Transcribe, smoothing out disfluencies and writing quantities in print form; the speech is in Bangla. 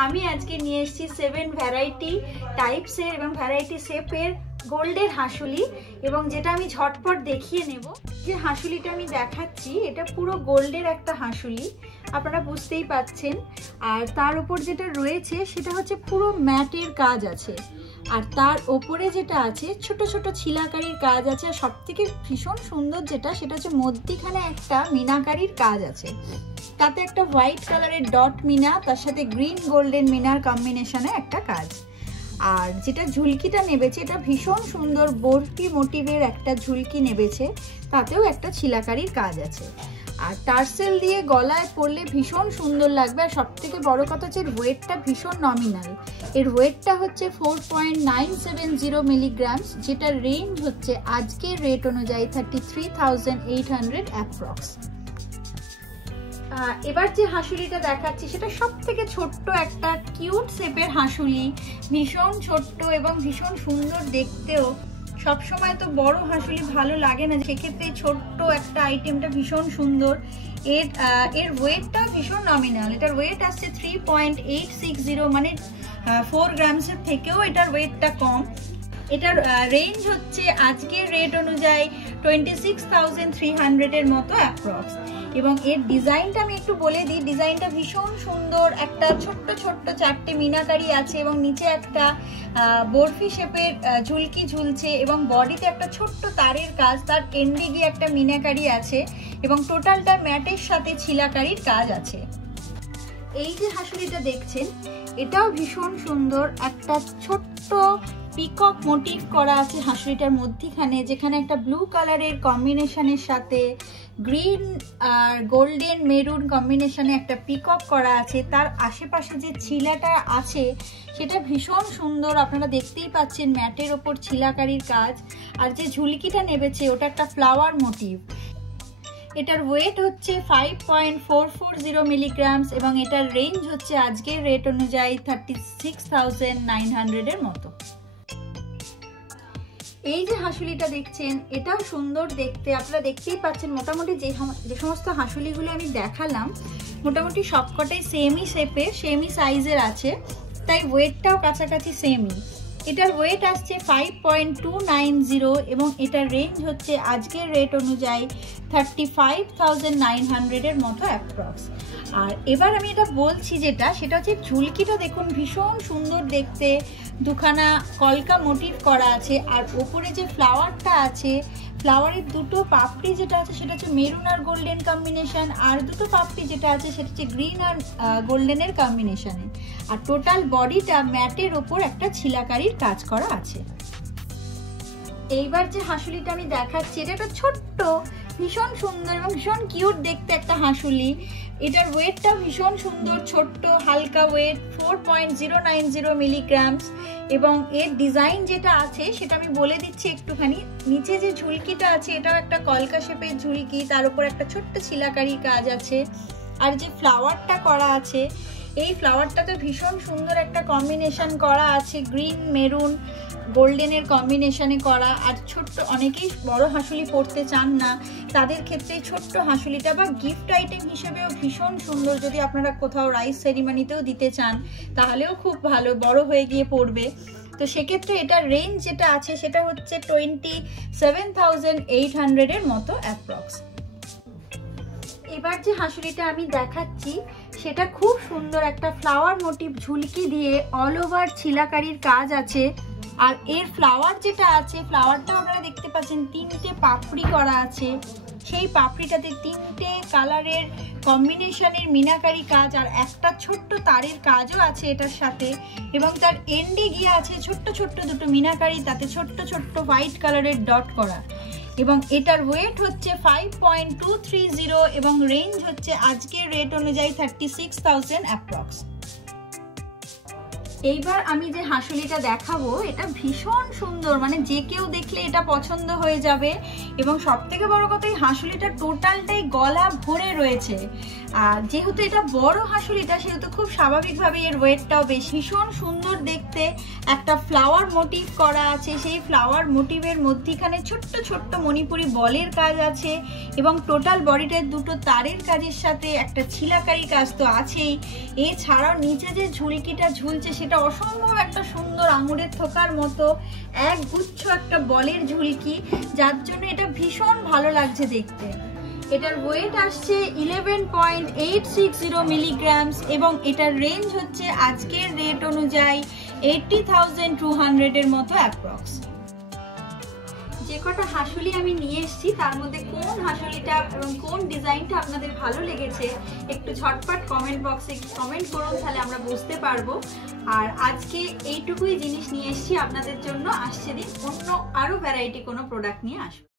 আমি আজকে নিয়ে এসেছি 7 ভ্যারাইটি টাইপসের এবং ভ্যারাইটি শেপের গোল্ডের হাঁসুলি, এবং যেটা আমি ঝটপট দেখিয়ে নেব। যে হাঁসুলিটা আমি দেখাচ্ছি এটা পুরো গোল্ডের একটা হাঁসুলি, আপনারা বুঝতেই পাচ্ছেন। আর তার উপর যেটা রয়েছে সেটা হচ্ছে পুরো ম্যাটের কাজ আছে, আর তার ওপরে যেটা আছে ছোট ছোট ছিলাকারির কাজ আছে। আর সব থেকে ভীষণ সুন্দর যেটা সেটা হচ্ছে মধ্যিখানে একটা মিনাকারির কাজ আছে, তাতে একটা হোয়াইট কালারের ডট মিনা, তার সাথে গ্রিন গোল্ডেন মিনার কম্বিনেশনে একটা কাজ। আর যেটা ঝুলকিটা নেবেছে এটা ভীষণ সুন্দর বরফি মোটিভের একটা ঝুলকি নেবেছে, তাতেও একটা ছিলাকারির কাজ আছে। আর টার্সেল দিয়ে গলায় পরলে ভীষণ সুন্দর লাগবে। আর সব থেকে বড় কথা হচ্ছে ওয়েটটা ভীষণ নমিনাল। এর ওয়েটটা হচ্ছে 4.970 মিলিগ্রামস, যেটা রেঞ্জ হচ্ছে আজকের রেট অনুযায়ী 33,800 অ্যাপ্রক্স। এবার যে হাঁসুলিটা দেখাচ্ছি সেটা সব থেকে ছোট্ট একটা কিউট শেপের হাঁসুলি, ভীষণ ছোট্ট এবং ভীষণ সুন্দর দেখতেও। সবসময় তো বড় হাঁসুলি ভালো লাগে না, সেক্ষেত্রে ছোট্ট একটা আইটেমটা ভীষণ সুন্দর। এর ওয়েটটা ভীষণ নমিনাল। এটার ওয়েট আসছে 3.860, মানে 4 গ্রামসের থেকেও এটার ওয়েটটা কম। এটার রেঞ্জ হচ্ছে আজকের রেট অনুযায়ী 26,300 এর মতো অ্যাপ্রক্স। এবং এর ডিজাইনটা আমি একটু বলে দিই, ডিজাইনটা ভীষণ সুন্দর। একটা ছোট্ট ছোট্ট 4টে মিনাকারি আছে এবং নিচে একটা বরফি শেপের ঝুলকি ঝুলছে, এবং বডিতে একটা ছোট্ট তারের কাজ, তার এন্ডে গিয়ে একটা মিনাকারি আছে, এবং টোটালটা ম্যাটের সাথে ছিলাকারির কাজ আছে। এই যে হাঁসুলিটা দেখছেন এটাও ভীষণ সুন্দর। একটা ছোট্ট পিকক মোটিভ করা আছে হাঁসুলিটার মধ্যিখানে, যেখানে একটা ব্লু কালারের কম্বিনেশনের সাথে গ্রিন আর গোল্ডেন মেরুন কম্বিনেশনে একটা পিকক করা আছে। তার আশেপাশে যে ছিলাটা আছে সেটা ভীষণ সুন্দর, আপনারা দেখতেই পাচ্ছেন ম্যাটের ওপর ছিলাকারির কাজ। আর যে ঝুলকিটা নেবেছে ওটা একটা ফ্লাওয়ার মোটিভ। এটার ওয়েট হচ্ছে 5.440 মিলিগ্রামস, এবং এটার রেঞ্জ হচ্ছে আজকের রেট অনুযায়ী 36,900 এর মতো। এই যে হাঁসুলিটা দেখছেন এটাও সুন্দর দেখতে, আপনারা দেখতেই পাচ্ছেন। মোটামুটি যে সমস্ত হাঁসুলিগুলো আমি দেখালাম মোটামুটি সবকটাই সেমই শেপের, সেমই সাইজের আছে, তাই ওয়েটটাও কাছাকাছি সেমই। এটার ওয়েট আসছে 5.290, এবং এটার রেঞ্জ হচ্ছে আজকের রেট অনুযায়ী 35,900 এর মতো অ্যাপ্রক্স। আর এবার আমি এটা বলছি সেটা হচ্ছে ঝুলকিটা দেখুন ভীষণ সুন্দর দেখতে, দুখানা কলকা মোটিভ করা আছে। আর ওপরে যে ফ্লাওয়ারটা আছে, ফ্লাওয়ারের দুটো পাপড়ি যেটা আছে সেটা হচ্ছে মেরুন আর গোল্ডেন কম্বিনেশন, আর দুটো পাপড়ি যেটা আছে সেটা হচ্ছে গ্রিন আর গোল্ডেনের কম্বিনেশনে। আর টোটাল বডিটা ম্যাটের ওপর একটা ছিলাকারির কাজ করা আছে। এইবার যে হাঁসুলিটা আমি দেখাচ্ছি এটা একটা ছোট্ট ভীষণ সুন্দর এবং ভীষণ কিউট দেখতে একটা হাঁসুলি। এটার ওয়েটটা ভীষণ সুন্দর, ছোট্ট হালকা ওয়েট 4.090 মিলিগ্রামস, এবং এর ডিজাইন যেটা আছে সেটা আমি বলে দিচ্ছি একটুখানি। নিচে যে ঝুলকিটা আছে এটাও একটা কলকা শেপের ঝুলকি, তার উপর একটা ছোট্ট ছিলাকারি কাজ আছে। আর যে ফ্লাওয়ারটা করা আছে এই ফ্লাওয়ারটাতে ভীষণ সুন্দর একটা কম্বিনেশন করা আছে, গ্রিন মেরুন গোল্ডেনের কম্বিনেশনে করা। আর ছোট্ট অনেকেই বড় হাঁসুলি পরতে চান না, তাদের ক্ষেত্রে ছোট্ট হাঁসুলিটা বা গিফট আইটেম হিসেবেও ভীষণ সুন্দর। যদি আপনারা কোথাও রাইস সেরিমনিতেও দিতে চান তাহলেও খুব ভালো, বড় হয়ে গিয়ে পরবে। তো সেক্ষেত্রে এটার রেঞ্জ যেটা আছে সেটা হচ্ছে 27,800 এর মতো অ্যাপ্রক্স। এবার যে হাঁসুলিটা আমি দেখাচ্ছি সেটা খুব সুন্দর, একটা ফ্লাওয়ার মোটিভ ঝুলকি দিয়ে অল ওভার ছিলাকারির কাজ আছে। আর এর ফ্লাওয়ার যেটা আছে ফ্লাওয়ারটা আপনারা দেখতে পাচ্ছেন 3টে পাপড়ি করা আছে, সেই পাপড়িটাতে 3টে কালারের কম্বিনেশনের মিনাকারি কাজ, আর একটা ছোট্ট তারের কাজও আছে এটার সাথে। এবং তার এন্ডে গিয়ে আছে ছোট্ট ছোট্ট দুটো মিনাকারি, তাতে ছোট্ট ছোট্ট হোয়াইট কালারের ডট করা। এবং এটার ওয়েট হচ্ছে 5.230, এবং রেঞ্জ হচ্ছে আজকের রেট অনুযায়ী 36,000 অ্যাপ্রক্স। এইবার আমি যে হাঁসুলিটা দেখাবো এটা ভীষণ সুন্দর, মানে যে কেউ দেখলে এটা পছন্দ হয়ে যাবে। এবং সব থেকে বড় কথা এই হাঁসুলিটা টোটালটাই গলা ভরে রয়েছে, আর যেহেতু এটা বড় হাঁসুলিটা সেহেতু খুব স্বাভাবিকভাবে এর ওয়েটটাও বেশ। ভীষণ সুন্দর দেখতে, একটা ফ্লাওয়ার মোটিভ করা আছে, সেই ফ্লাওয়ার মোটিভের মধ্যিখানে ছোট্ট ছোট্ট মণিপুরি বলের কাজ আছে এবং টোটাল বডিটার দুটো তারের কাজের সাথে একটা ছিলাকারি কাজ তো আছেই। এছাড়াও নিচে যে ঝুলকিটা ঝুলছে সেটা অসম্ভব একটা সুন্দর আঙুরের থোকার মতো এক গুচ্ছ একটা বলের ঝুলকি, যার জন্য এটা ভীষণ ভালো লাগছে দেখতে। এটার ওয়েট আসছে 11.860 মিলিগ্রামস এবং এটার রেঞ্জ হচ্ছে আজকের রেট অনুযায়ী 80,200 এর মতো অ্যাপ্রক্স। যে কটা হাঁসুলি আমি নিয়ে এসেছি তার মধ্যে কোন হাঁসুলিটা এবং কোন ডিজাইনটা আপনাদের ভালো লেগেছে একটু ঝটপট কমেন্ট বক্সে কমেন্ট করুন, তাহলে আমরা বুঝতে পারবো। আর আজকে এইটুকুই জিনিস নিয়ে এসেছি আপনাদের জন্য, আসছে দিন অন্য আরো ভ্যারাইটি কোনো প্রোডাক্ট নিয়ে আসবো।